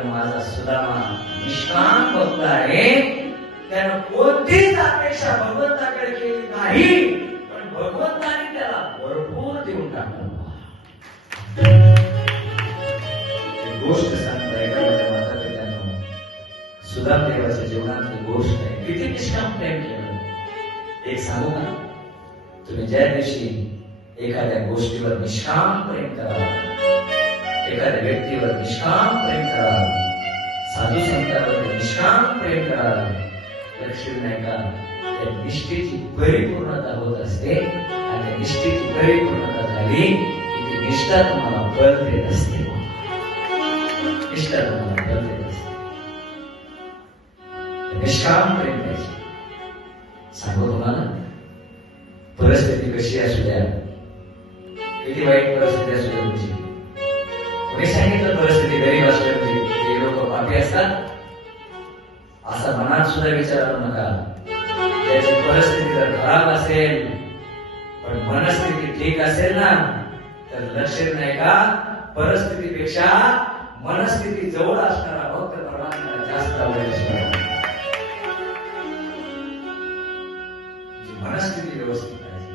कारण माझा सुदामा निष्काम भक्त आहे, त्यानं कोणतीच अपेक्षा भगवंताकडे केली नाही, पण भगवंताने त्याला भरपूर देऊन टाकलं. गोष्ट सांगताय का माझ्या माता पित्यांना, सुदाम देवाच्या जीवनातली गोष्ट आहे. किती निष्काम प्रेम केलं. एक सांगू का, तुम्ही ज्या दिवशी एखाद्या गोष्टीवर निष्काम प्रेम करा, एखाद्या व्यक्तीवर निष्काम प्रेम करा, साधू संतांवर निष्काम प्रेम करा, लक्षात नाही का त्या निष्ठेची परिपूर्णता होत असते. आणि त्या निष्ठेची परिपूर्णता झाली की ती निष्ठा तुम्हाला फल देत असते. निष्ठा तुम्हाला फल देत असते. निष्काम प्रेम पाहिजे. सांगू तुम्हाला, परिस्थिती कशी असू द्या, किती वाईट परिस्थिती असू द्या तुमची, कोणी सांगितलं परिस्थिती गरीब असल्या ते लोक पापी असतात, असा मनात सुद्धा विचार करू नका. त्याची परिस्थिती जर खराब असेल पण मनस्थिती ठीक असेल ना, तर लक्षात नाही का परिस्थितीपेक्षा मनस्थिती जवळ असणारा भक्त परमात्म्याला जास्त आवडेल. मनस्थिती व्यवस्थित पाहिजे.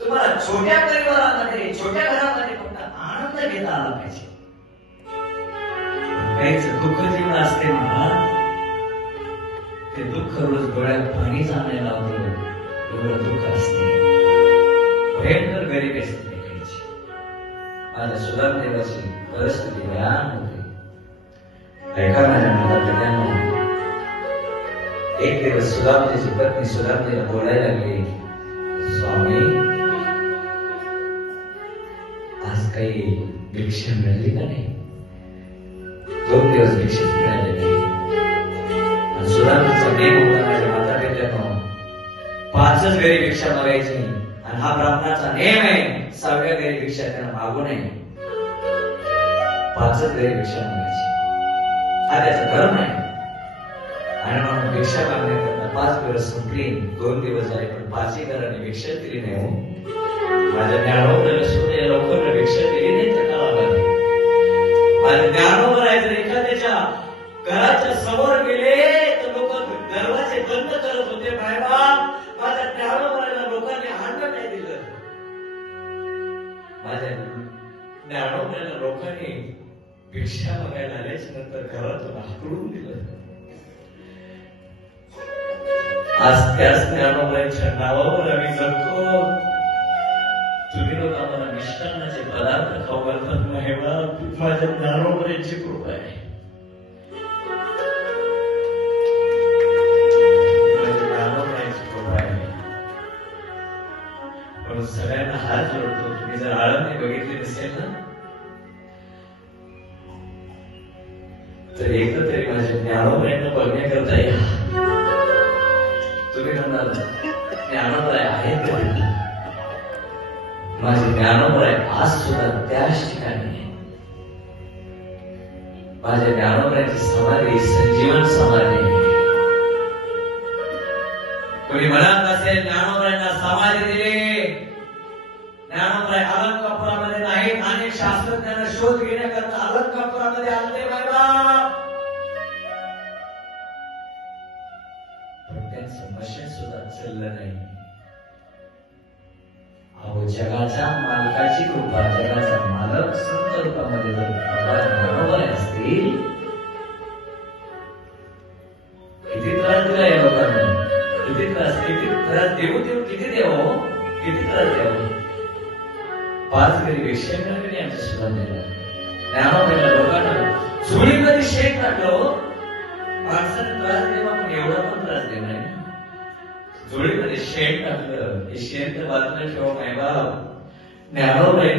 तुम्हाला छोट्या परिवारामध्ये, छोट्या घरामध्ये फक्त आनंद घेता आला पाहिजे. काहीच दुःख जेवढं असते मला, ते दुःख रोज डोळ्यात पाणी आणायला लावतं, एवढं दुःख असते. भयंकर गरीबी असते काहीची. माझ्या सुदाम देवाची परिस्थिती भयान होते. ऐका माझ्या माता पित्यांनो, एक दिवस सुदामजीची पत्नी सुदामजीला बोलायला लागली, स्वामी आज काही भिक्षा मिळाली का नाही? 2 दिवस भिक्षा मिळाली नाही. सुदामजीचा नेम होता माझ्या माता पित्यांनो, 5च घरी भिक्षा मागायची. आणि हा ब्राह्मणाचा नेम आहे, 6व्या घरी भिक्षा त्यांना मागू नये. 5च घरी भिक्षा मागायची, हा त्याचा धर्म आहे. आणि म्हणून भिक्षा मागण्याकरता 5 दिवस संपली. 2 दिवस झाले पण 5ही घराने भिक्षा दिली नाही. हो, माझ्या ज्ञानोबराला सुद्धा लवकर भिक्षा दिली नाही त्या काळामध्ये. माझ्या ज्ञानोबर आहे, जर एखाद्याच्या घराच्या समोर गेले तर लोक दरवाजे बंद करत होते. मायबाप, माझ्या ज्ञानोबराला लोकांनी अन्न नाही दिलं. माझ्या ज्ञानोबराला लोकांनी भिक्षा मागायला आल्याच्या नंतर घरातून हाकलून दिलं. आज त्याच ज्ञानोबराच्या नावावर आम्ही जगतो. तुम्ही लोक आम्हाला मिष्टान्नाचे पदार्थ खाऊ घालतात. मायबाप, माझ्या ज्ञानोबराची कृपा आहे. म्हणून सगळ्यांना हात जोडतो. तुम्ही जर आळंदी बघितली नसेल ना, तर एकदा तरी माझ्या ज्ञानोबरायांना बघण्याकरता या. तुम्ही म्हणाल ज्ञानोबराय आहेत का? माझे ज्ञानोबराय आज सुद्धा त्याच ठिकाणी आहे. माझ्या ज्ञानोबराची समाधी संजीवन समाधी आहे. कोणी म्हणत नसेल ज्ञानोबरायांना समाधी दिली, ज्ञानोबराय अलंकापुरामध्ये नाहीत. अनेक शास्त्रज्ञांना शोध घेण्याकरता अलंकापुरामध्ये आले बाबा, पण त्यांचं मशीन सुद्धा चाललं नाही. अहो, जगाच्या मालकाची कृपा, जगाचा मालक संकल्पामध्ये जर ज्ञानोबराय असतील, किती त्रास दिला या लोकांना, किती त्रास देऊ किती देऊ, किती त्रास द्यावं. 5 घरी भिक्षा मिळाली आमच्या सुदामजीला. ज्ञानोबरायला लोकांना चुलीमध्ये शेक टाकलं. माणसाने त्रास देवा, पण एवढा पण त्रास देऊ नये. चुलीमध्ये शेण टाकलं, हे शेण तर बाजूला ठेवा. मायबाप, ज्ञानोबराय